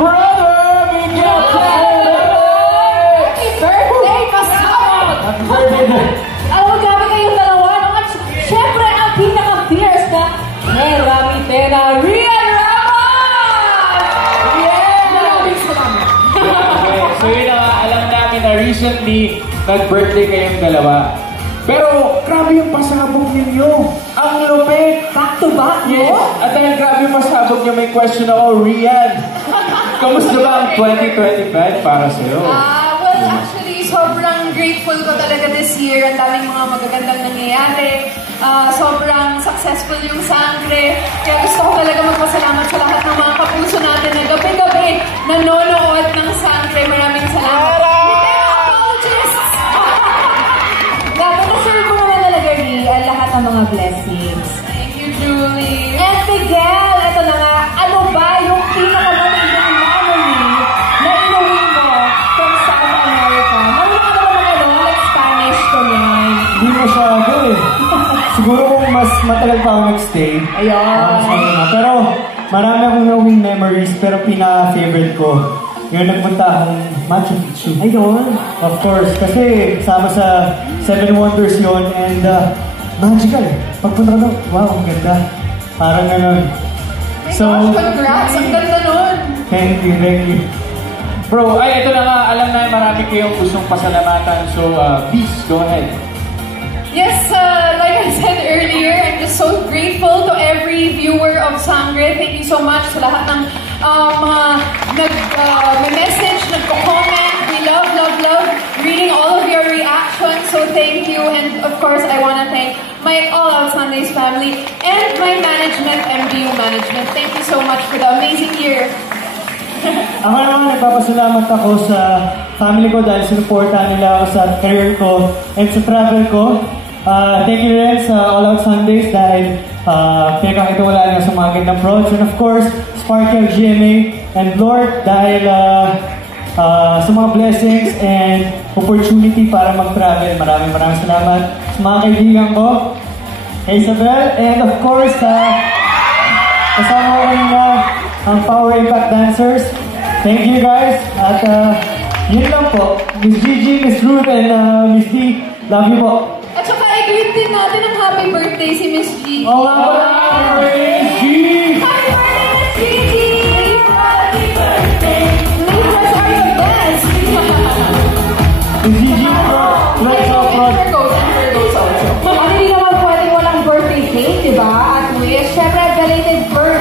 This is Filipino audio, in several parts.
Brother Miguel! Happy birthday, Pasabot! Happy birthday! Alam mo, grabe kayong dalawa, no? At syempre, ang pinaka-fierce na Mera Mitera, Rian Ramos! Yeah! Maraming salamat. Okay, so yun na nga, alam namin na recently, nag-birthday kayong dalawa. Pero, grabe yung pasabog ninyo. Ang lupit. Back to back, no? Yes. At dahil grabe yung pasabog niyo, may question ako, Rian. Kamusta ba ang 2025 para sa'yo? Well, actually, sobrang grateful ko talaga this year. Ang daming mga magagandang nangyayari. Sobrang successful yung Sangre. Kaya gusto ko talaga magpasalamat sa lahat ng mga kapuso natin na gabi-gabi nanonood ng Sangre. Maraming salamat. Grabe, na-serve mo naman talaga, Rian, lahat ng mga blessings. Thank you, Julie. And Miguel, ito na nga, ano ba yung pinakamatinding memory na inuwi mo from South America? Marunong ka naman like Spanish ko yan. Hindi masyado eh. Siguro kung mas matagal pa ako nag-stay. Ayun. Pero marami akong knowing memories, pero pinaka-favorite ko yung nagpunta akong Machu Picchu. Ayun. Of course, kasi kasama sa Seven Wonders yun, and magical eh. Pagpunta ko doon, wow, ang ganda. Parang ganun. Gosh, congrats! Ang ganda nun! Thank you, thank you. Bro, ay ito na nga, alam na marami kayong gustong pasalamatan. So, please, go ahead. Yes, like I said earlier, I'm just so grateful to every viewer of Sangre. Thank you so much sa lahat ng mga nag-message, nagko-comment. We love reading all of your reactions. So thank you. And of course, I want to thank my All Out Sundays family and my management, MDU management. Thank you so much for the amazing year. Ako naman, nagpapasalamat ako sa family ko dahil sinuportahan nila ako sa career ko and sa travel ko. Thank you rin sa All Out Sundays dahil pinakakitiwalaan nga sa mga gandang prods. And of course, Sparkle GMA and Lord dahil sa mga blessings and opportunity para mag-travel. Maraming salamat sa mga kaibigan ko, kay Isabel, and of course, kasama ko kanina ang Power Impact Dancers. Thank you guys. At yun lang po. Miss Gigi, Miss Ruth, and Miss D. Love you po. At saka i-greet din natin ang happy birthday si Miss G. Oo nga po. Miss G! Happy birthday, Miss Gigi! Happy birthday! Libras are the best! Miss Gigi, let's go, And Virgos also. Ano hindi naman pwedeng walang birthday cake, di ba? At wish, syempre,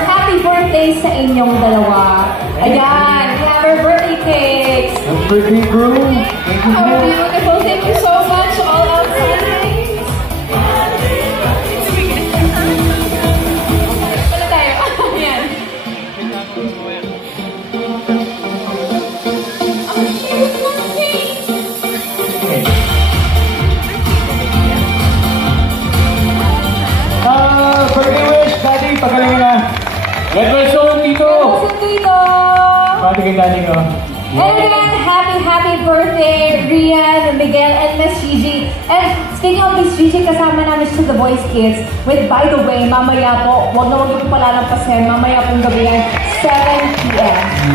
happy birthday sa inyong dalawa. Ayan, we have our birthday cakes. Happy birthday, bro. Thank you, How beautiful. Thank you so much, All Out Sundays. Wala tayo. Ayan. Birthday wish, Daddy, pagaling na. God bless you, Tito! Dito. Pati kay Daddy ko. And again, happy birthday, Rian, Miguel, and Miss Gigi. And speaking of Miss Gigi, kasama namin siya sa The Voice Kids. With, by the way, mamaya po, huwag na huwag po pala ng pasen, mamaya pong gabi yan, 7 p.m.